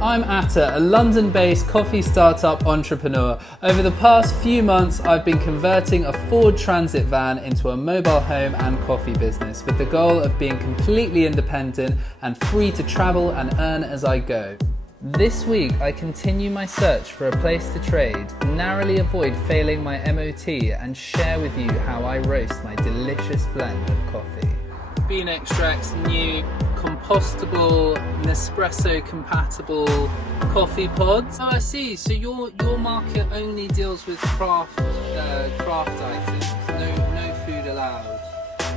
I'm Atta, a London-based coffee startup entrepreneur. Over the past few months, I've been converting a Ford Transit van into a mobile home and coffee business with the goal of being completely independent and free to travel and earn as I go. This week, I continue my search for a place to trade, narrowly avoid failing my MOT, and share with you how I roast my delicious blend of coffee. Bean Extract's new compostable, Nespresso compatible coffee pods. Oh, I see. So your market only deals with craft items. No food allowed.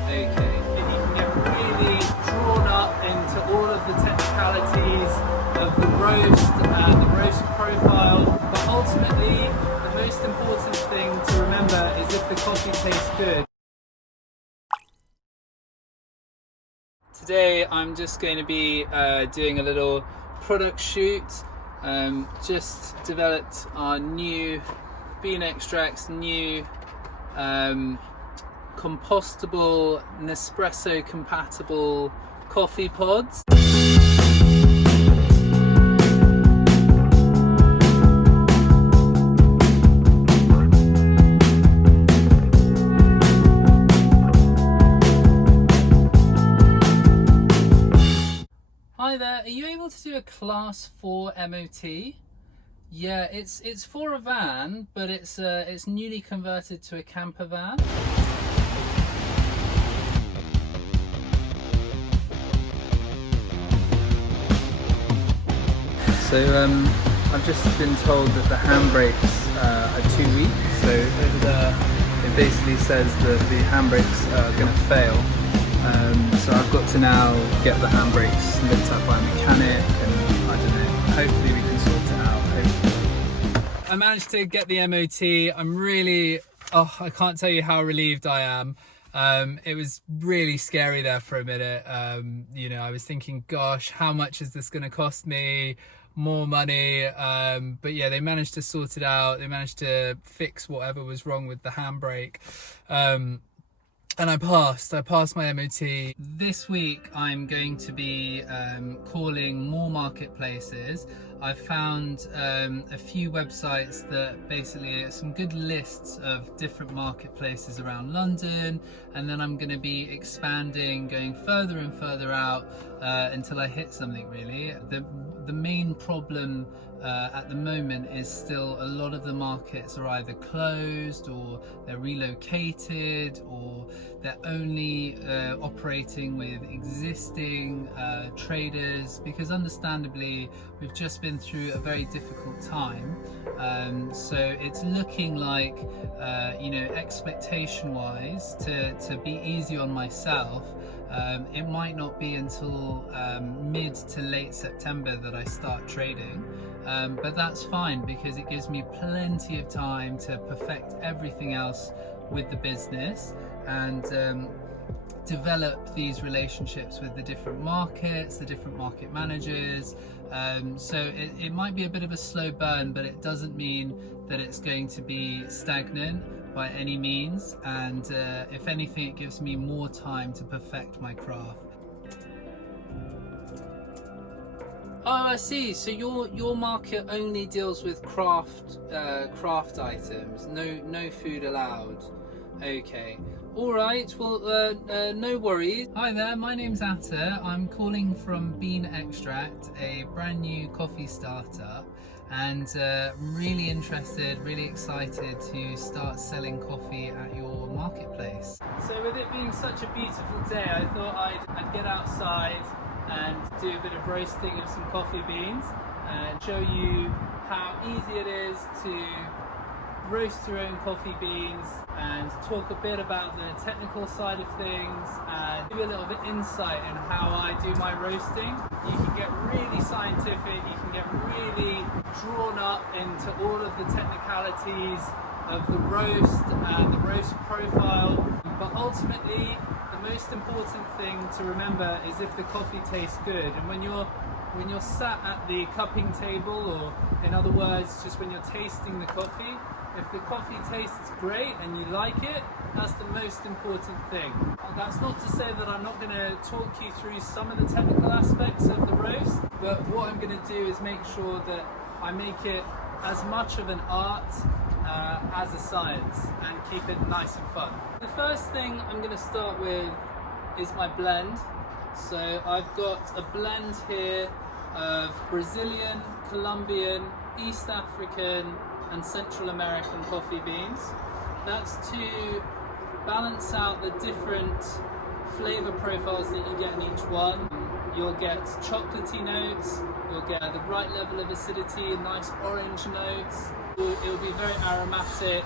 Okay. And you can get really drawn up into all of the technicalities of the roast and the roast profile, but ultimately the most important thing to remember is if the coffee tastes good. Today I'm just going to be doing a little product shoot. Just developed our new Bean Extract's new compostable, Nespresso compatible coffee pods. Hi there, are you able to do a class 4 MOT? Yeah, it's for a van, but it's newly converted to a camper van. So I've just been told that the handbrakes are too weak. So over there, it basically says that the handbrakes are going to fail. So I've got to now get the handbrakes looked at by a mechanic, and I don't know, hopefully we can sort it out. I managed to get the MOT. I'm really, I can't tell you how relieved I am. It was really scary there for a minute. You know, I was thinking, gosh, how much is this going to cost me? More money. But yeah, they managed to sort it out. They managed to fix whatever was wrong with the handbrake. And I passed my MOT. This week I'm going to be calling more marketplaces. I've found a few websites that basically are some good lists of different marketplaces around London, and then I'm going to be expanding, going further and further out until I hit something really. The main problem at the moment is still a lot of the markets are either closed or they're relocated, or they're only operating with existing traders, because understandably we've just been through a very difficult time. So it's looking like, you know, expectation wise, to be easy on myself, it might not be until mid to late September that I start trading. But that's fine, because it gives me plenty of time to perfect everything else with the business and develop these relationships with the different markets, the different market managers. So it might be a bit of a slow burn, but it doesn't mean that it's going to be stagnant by any means. And if anything, it gives me more time to perfect my craft. Oh, I see. So your market only deals with craft items. No food allowed. Okay. All right. Well, no worries. Hi there. My name's Atta. I'm calling from Bean Extract, a brand new coffee startup, and really interested, really excited to start selling coffee at your marketplace. So with it being such a beautiful day, I thought I'd get outside and do a bit of roasting of some coffee beans and show you how easy it is to roast your own coffee beans, and talk a bit about the technical side of things and give you a little bit insight in how I do my roasting. You can get really scientific, you can get really drawn up into all of the technicalities of the roast and the roast profile, but ultimately the most important thing to remember is if the coffee tastes good. And when you're sat at the cupping table, or in other words, just when you're tasting the coffee, If the coffee tastes great and you like it, that's the most important thing. That's not to say that I'm not going to talk you through some of the technical aspects of the roast, but what I'm going to do is make sure that I make it as much of an art as a science and keep it nice and fun. The first thing I'm going to start with is my blend. So I've got a blend here of Brazilian, Colombian, East African and Central American coffee beans. That's to balance out the different flavor profiles that you get in each one. You'll get chocolatey notes, you'll get the right level of acidity and nice orange notes. It will be very aromatic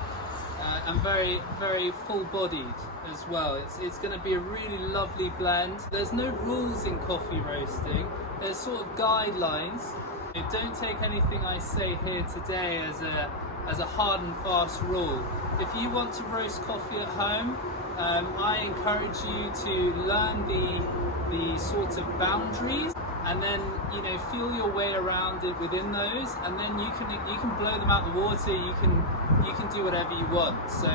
and very, very full-bodied as well. It's going to be a really lovely blend. There's no rules in coffee roasting. There's sort of guidelines. Don't take anything I say here today as a hard and fast rule. If you want to roast coffee at home, I encourage you to learn the sort of boundaries, and then feel your way around it within those, and then you can blow them out the water. You can do whatever you want. So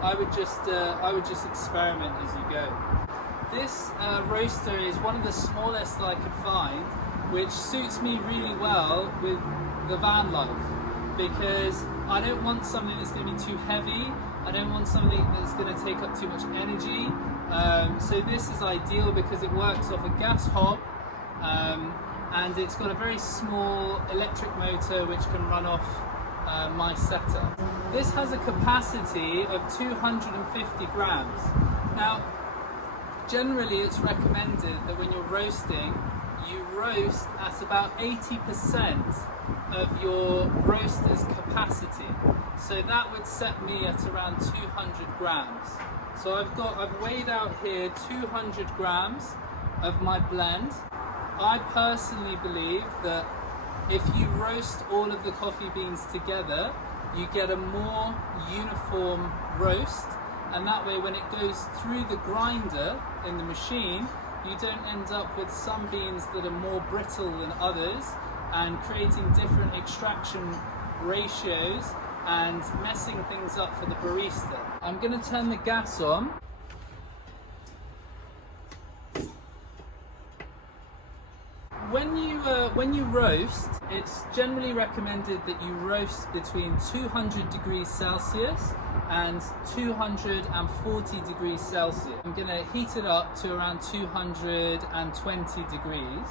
I would just experiment as you go. This roaster is one of the smallest that I could find, which suits me really well with the van life, because I don't want something that's going to be too heavy. I don't want something that's going to take up too much energy. So this is ideal because it works off a gas hob, and it's got a very small electric motor which can run off my setup. This has a capacity of 250 grams. Now, generally it's recommended that when you're roasting, you roast at about 80% of your roaster's capacity. So that would set me at around 200 grams. So I've weighed out here 200 grams of my blend. I personally believe that if you roast all of the coffee beans together, you get a more uniform roast, and that way when it goes through the grinder in the machine, you don't end up with some beans that are more brittle than others and creating different extraction ratios and messing things up for the barista. I'm going to turn the gas on. When you roast, it's generally recommended that you roast between 200 degrees Celsius and 240 degrees Celsius. I'm going to heat it up to around 220 degrees.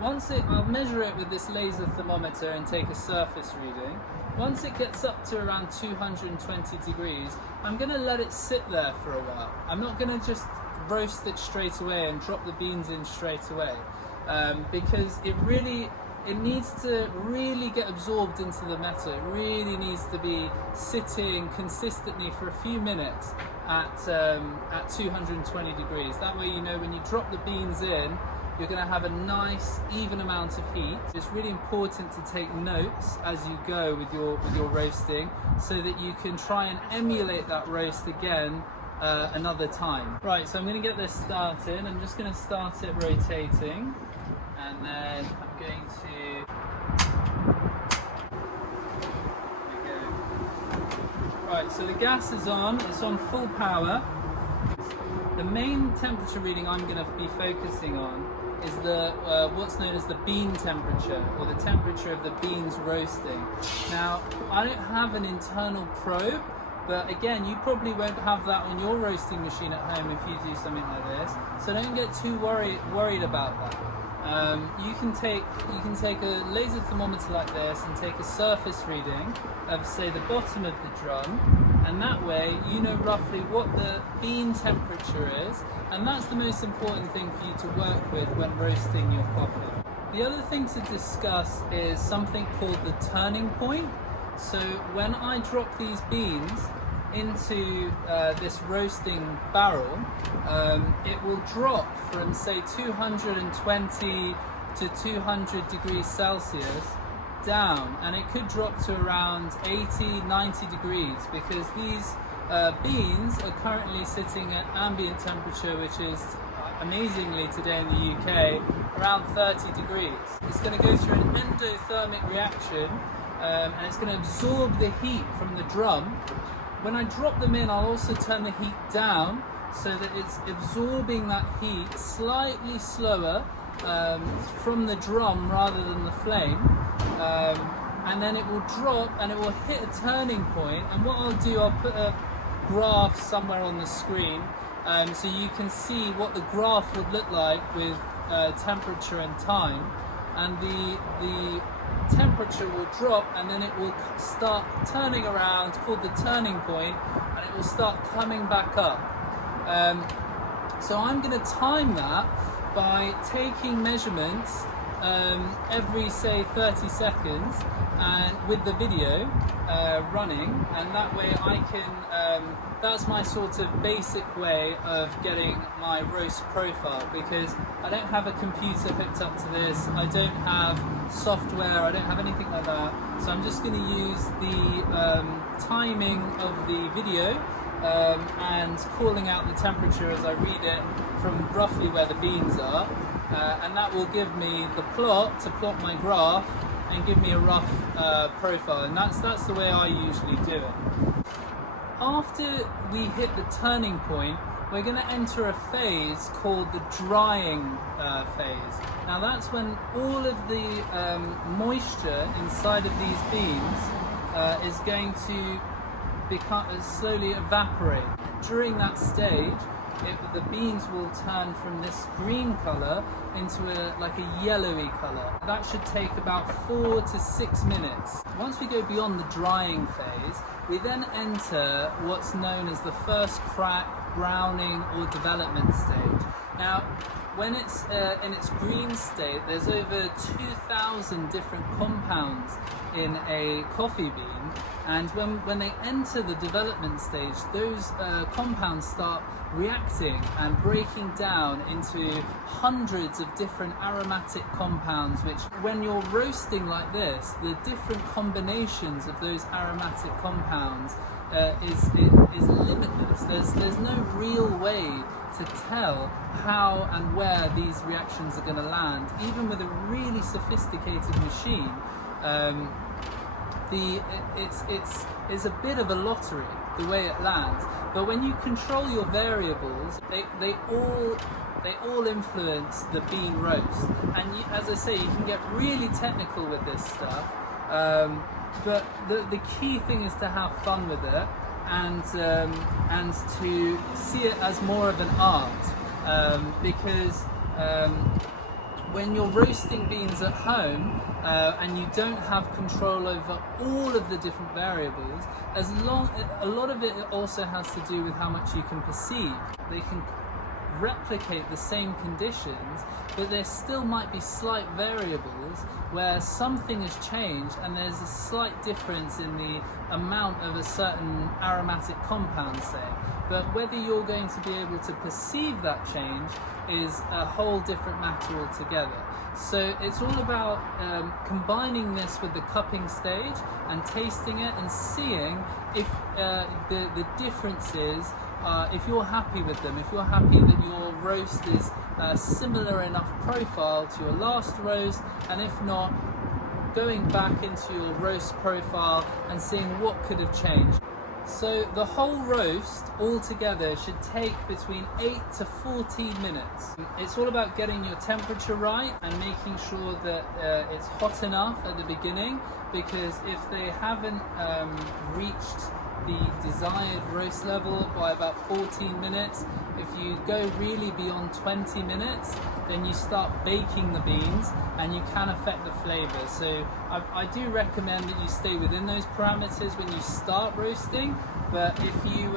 I'll measure it with this laser thermometer and take a surface reading. Once it gets up to around 220 degrees, I'm going to let it sit there for a while. I'm not going to just roast it straight away and drop the beans in straight away, because it needs to really get absorbed into the metal. It really needs to be sitting consistently for a few minutes at 220 degrees. That way, when you drop the beans in, you're going to have a nice even amount of heat. It's really important to take notes as you go with your roasting, so that you can try and emulate that roast again another time. Right, so I'm going to get this started. I'm just going to start it rotating, and then I'm going to... There we go. Right, so the gas is on. It's on full power. The main temperature reading I'm going to be focusing on is the what's known as the bean temperature, or the temperature of the beans roasting. Now, I don't have an internal probe, but again, you probably won't have that on your roasting machine at home if you do something like this. So don't get too worried about that. You can take a laser thermometer like this and take a surface reading of, say, the bottom of the drum, and that way you know roughly what the bean temperature is, and that's the most important thing for you to work with when roasting your coffee. The other thing to discuss is something called the turning point. So when I drop these beans into this roasting barrel, it will drop from, say, 220 to 200 degrees Celsius down, and it could drop to around 80-90 degrees, because these beans are currently sitting at ambient temperature, which is amazingly today in the UK around 30 degrees. It's going to go through an endothermic reaction and it's going to absorb the heat from the drum. When I drop them in, I'll also turn the heat down so that it's absorbing that heat slightly slower from the drum rather than the flame. And then it will drop and it will hit a turning point. And what I'll do, I'll put a graph somewhere on the screen so you can see what the graph would look like with temperature and time. And the temperature will drop and then it will start turning around, called the turning point, and it will start coming back up. So I'm going to time that by taking measurements every, say, 30 seconds and with the video running, and that way I can, that's my sort of basic way of getting my roast profile, because I don't have a computer hooked up to this, I don't have software, I don't have anything like that, so I'm just going to use the timing of the video and calling out the temperature as I read it from roughly where the beans are, and that will give me the plot to plot my graph and give me a rough profile, and that's the way I usually do it. After we hit the turning point, we're going to enter a phase called the drying phase. Now that's when all of the moisture inside of these beans is going to slowly evaporate. During that stage, the beans will turn from this green colour into like a yellowy colour. That should take about 4 to 6 minutes. Once we go beyond the drying phase, we then enter what's known as the first crack, browning or development stage. Now, when it's in its green state, there's over 2,000 different compounds in a coffee bean, and when they enter the development stage, those compounds start reacting and breaking down into hundreds of different aromatic compounds, which when you're roasting like this, the different combinations of those aromatic compounds is limitless. There's no real way to tell how and where these reactions are going to land. Even with a really sophisticated machine, it's a bit of a lottery the way it lands. But when you control your variables, they all influence the bean roast. And as I say, you can get really technical with this stuff. But the key thing is to have fun with it, and to see it as more of an art, because when you're roasting beans at home and you don't have control over all of the different variables, a lot of it also has to do with how much you can perceive. They can replicate the same conditions, but there still might be slight variables where something has changed and there's a slight difference in the amount of a certain aromatic compound, say. But whether you're going to be able to perceive that change is a whole different matter altogether. So it's all about combining this with the cupping stage and tasting it and seeing if the differences, if you're happy with them, if you're happy that your roast is similar enough profile to your last roast, and if not, going back into your roast profile and seeing what could have changed. So the whole roast altogether should take between 8 to 14 minutes. It's all about getting your temperature right and making sure that it's hot enough at the beginning, because if they haven't reached the desired roast level by about 14 minutes, if you go really beyond 20 minutes, then you start baking the beans and you can affect the flavor. So I do recommend that you stay within those parameters when you start roasting, but if you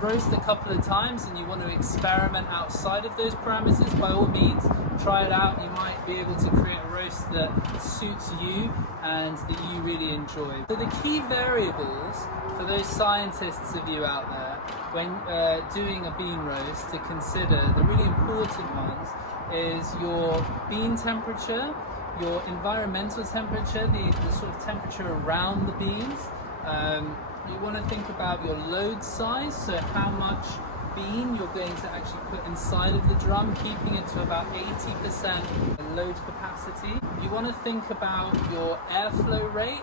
roast a couple of times and you want to experiment outside of those parameters, by all means try it out. You might be able to create a roast that suits you and that you really enjoy. So the key variables for those scientists of you out there when doing a bean roast to consider, the really important ones, is your bean temperature, your environmental temperature, the sort of temperature around the beans. You want to think about your load size, so how much bean you're going to actually put inside of the drum, keeping it to about 80% load capacity. You want to think about your airflow rate,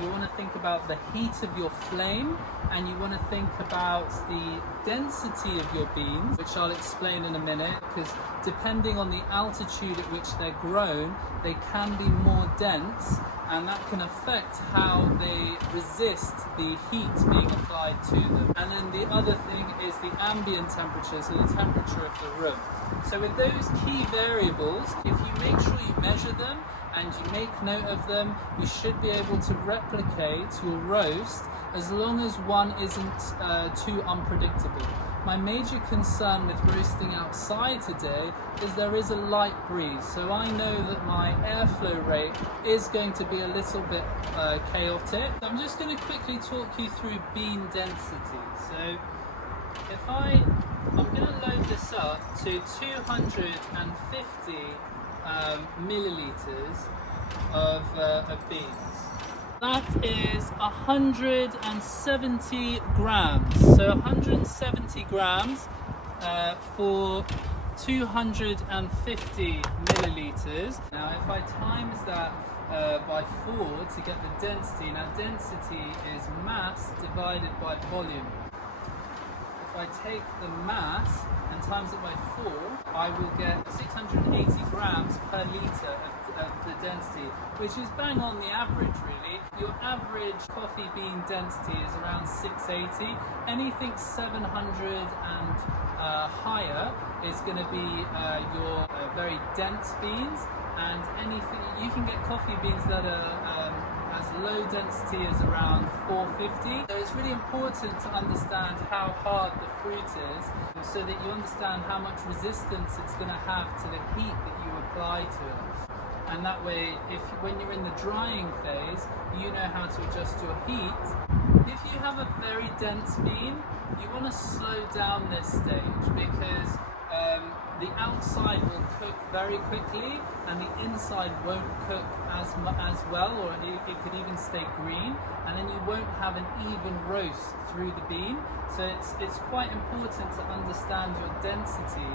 you want to think about the heat of your flame, and you want to think about the density of your beans, which I'll explain in a minute, because depending on the altitude at which they're grown, they can be more dense, and that can affect how they resist the heat being applied to them. And then the other thing is the ambient temperature, so the temperature of the room. So with those key variables, if you make sure you measure them and you make note of them, you should be able to replicate your roast as long as one isn't too unpredictable. My major concern with roasting outside today is there is a light breeze, so I know that my airflow rate is going to be a little bit chaotic. I'm just going to quickly talk you through bean density. So if I'm going to load this up to 250 milliliters of beans. That is 170 grams. So 170 grams for 250 milliliters. Now if I times that by 4 to get the density, now density is mass divided by volume. If I take the mass and times it by 4, I will get 680 grams per litre of the density, which is bang on the average really. Your average coffee bean density is around 680. Anything 700 and higher is going to be your very dense beans, and anything you can get coffee beans that are as low density as around 450. So it's really important to understand how hard the fruit is, so that you understand how much resistance it's going to have to the heat that you apply to it. And that way, when you're in the drying phase, you know how to adjust your heat. If you have a very dense bean, you want to slow down this stage, because the outside will cook very quickly and the inside won't cook as well, or it could even stay green, and then you won't have an even roast through the bean. So it's quite important to understand your density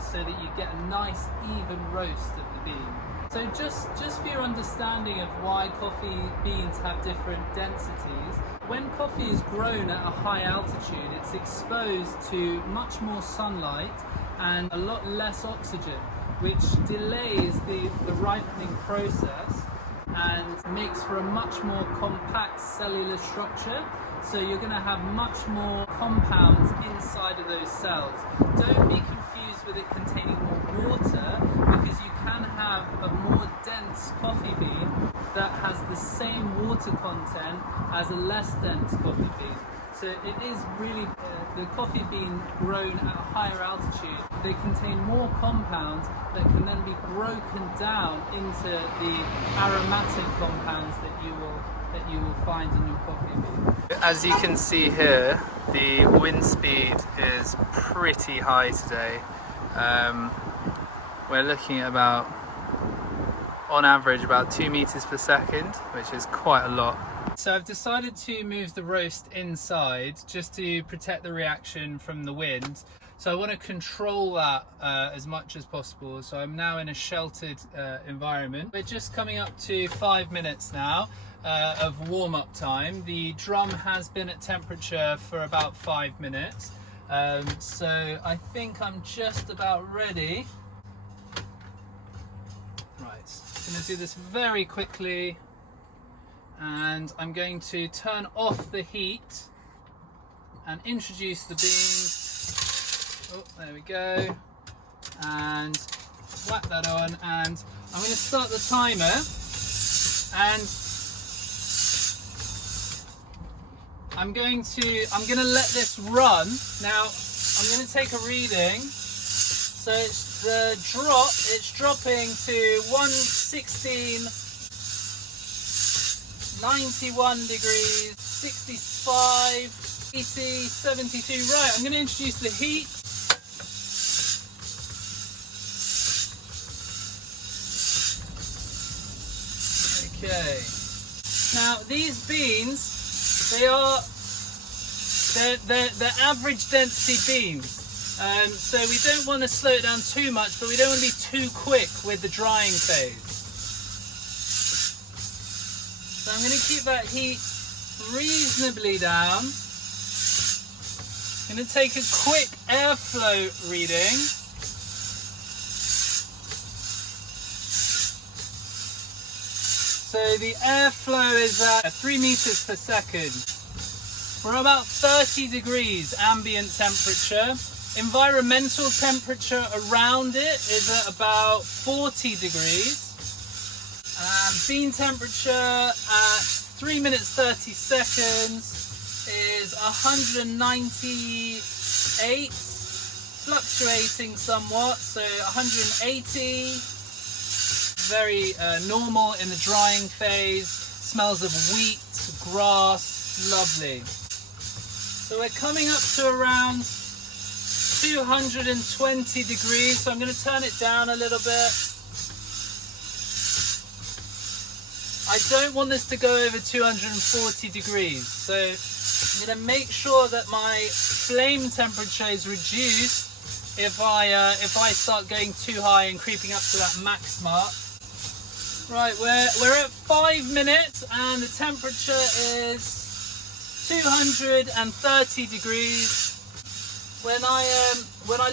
so that you get a nice even roast of the bean. So just for your understanding of why coffee beans have different densities, when coffee is grown at a high altitude, it's exposed to much more sunlight and a lot less oxygen, which delays the ripening process and makes for a much more compact cellular structure. So you're going to have much more compounds inside of those cells. Don't be confused with it containing more water, because you can have a more dense coffee bean that has the same water content as a less dense coffee bean. So it is really the coffee bean grown at a higher altitude. They contain more compounds that can then be broken down into the aromatic compounds that you will find in your coffee bean. As you can see here, the wind speed is pretty high today. We're looking at about, on average, about 2 meters per second, which is quite a lot. So I've decided to move the roast inside just to protect the reaction from the wind. So I want to control that as much as possible. So I'm now in a sheltered environment. We're just coming up to 5 minutes now of warm-up time. The drum has been at temperature for about 5 minutes. So I think I'm just about ready. Right, I'm going to do this very quickly. And I'm going to turn off the heat and introduce the beans. Oh, there we go. And whack that on, and I'm going to start the timer, and I'm going to let this run. Now I'm going to take a reading. So it's dropping to 116. 91 degrees, 65, 80, 72. Right, I'm going to introduce the heat. Okay. Now these beans, they are They're average density beans. So we don't want to slow it down too much, but we don't want to be too quick with the drying phase. So I'm going to keep that heat reasonably down. I'm going to take a quick airflow reading. So the airflow is at 3 meters per second. We're about 30 degrees ambient temperature. Environmental temperature around it is at about 40 degrees. Bean temperature at 3 minutes 30 seconds is 198, fluctuating somewhat, so 180. Very normal in the drying phase. Smells of wheat, grass, lovely. So we're coming up to around 220 degrees, so I'm going to turn it down a little bit. I don't want this to go over 240 degrees, so I'm going to make sure that my flame temperature is reduced if I start going too high and creeping up to that max mark. Right, we're at 5 minutes and the temperature is 230 degrees. When I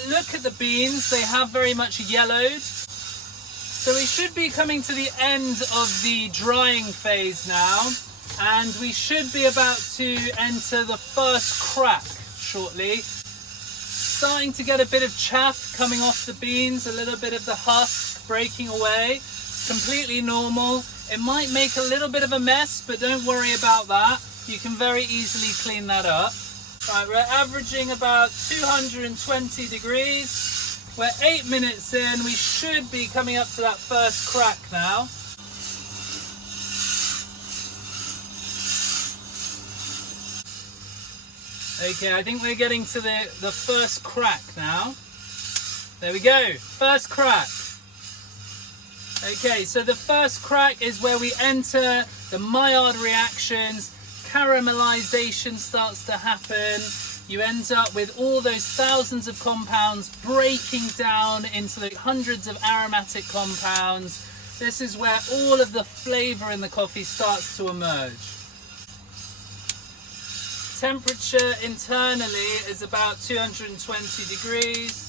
look at the beans, they have very much yellowed. So we should be coming to the end of the drying phase now, and we should be about to enter the first crack shortly. Starting to get a bit of chaff coming off the beans, a little bit of the husk breaking away. Completely normal. It might make a little bit of a mess, but don't worry about that. You can very easily clean that up. Right, we're averaging about 220 degrees. We're 8 minutes in. We should be coming up to that first crack now. Okay, I think we're getting to the first crack now. There we go, first crack. Okay, so the first crack is where we enter the Maillard reactions. Caramelization starts to happen. You end up with all those thousands of compounds breaking down into the hundreds of aromatic compounds. This is where all of the flavor in the coffee starts to emerge. Temperature internally is about 220 degrees.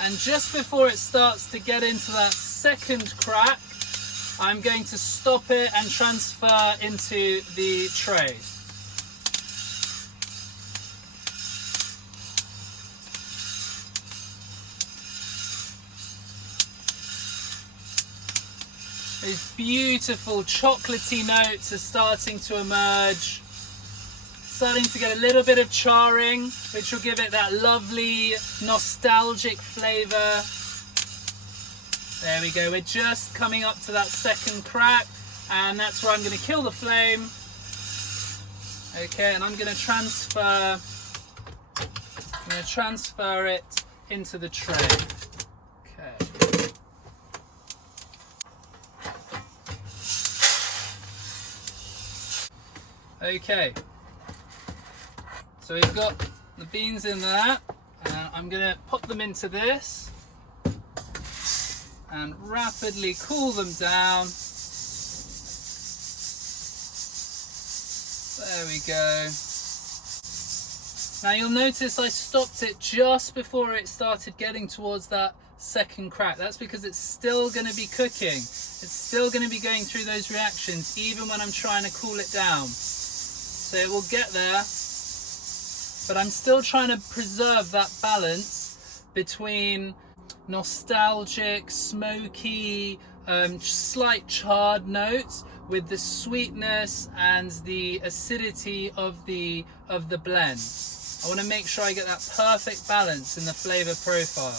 And just before it starts to get into that second crack, I'm going to stop it and transfer into the tray. These beautiful chocolatey notes are starting to emerge. Starting to get a little bit of charring, which will give it that lovely nostalgic flavor. There we go, we're just coming up to that second crack, and that's where I'm going to kill the flame. Okay, and I'm going to transfer it into the tray. Okay. Okay. So we've got the beans in there, and I'm going to pop them into this and rapidly cool them down. There we go. Now you'll notice I stopped it just before it started getting towards that second crack. That's because it's still going to be cooking. It's still going to be going through those reactions even when I'm trying to cool it down. So it will get there. But I'm still trying to preserve that balance between nostalgic, smoky, slight charred notes with the sweetness and the acidity of the blend. I want to make sure I get that perfect balance in the flavor profile.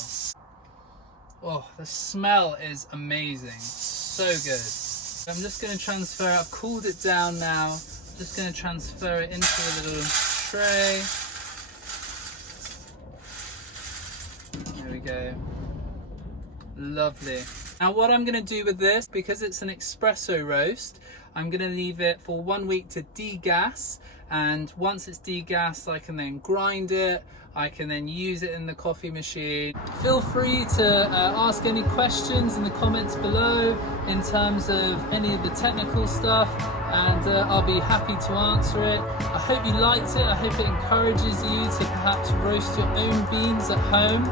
Oh, the smell is amazing. So good. I'm just going to transfer, I've cooled it down now. I'm just going to transfer it into a little tray. There we go. Lovely. Now what I'm going to do with this, because it's an espresso roast, I'm going to leave it for 1 week to degas, and once it's degassed I can then grind it, I can then use it in the coffee machine. Feel free to ask any questions in the comments below in terms of any of the technical stuff, and I'll be happy to answer it. I hope you liked it. I hope it encourages you to perhaps roast your own beans at home.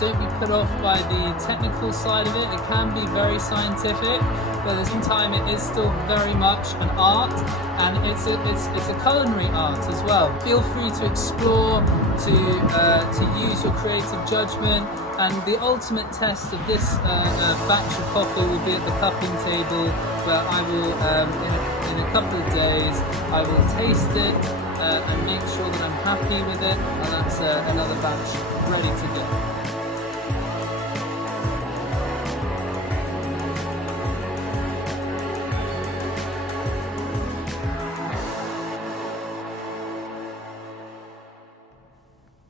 Don't be put off by the technical side of it. It can be very scientific, but at the same time it is still very much an art, and it's a culinary art as well. Feel free to explore, to use your creative judgment, and the ultimate test of this batch of coffee will be at the cupping table, where I will, in a couple of days, I will taste it and make sure that I'm happy with it, and that's another batch ready to go.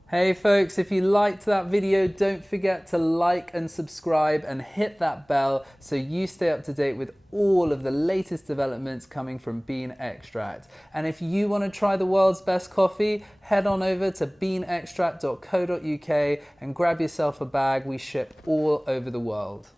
Hey folks, if you liked that video, don't forget to like and subscribe and hit that bell so you stay up to date with all of the latest developments coming from Bean Extract. And if you want to try the world's best coffee, head on over to beanextract.co.uk and grab yourself a bag. We ship all over the world.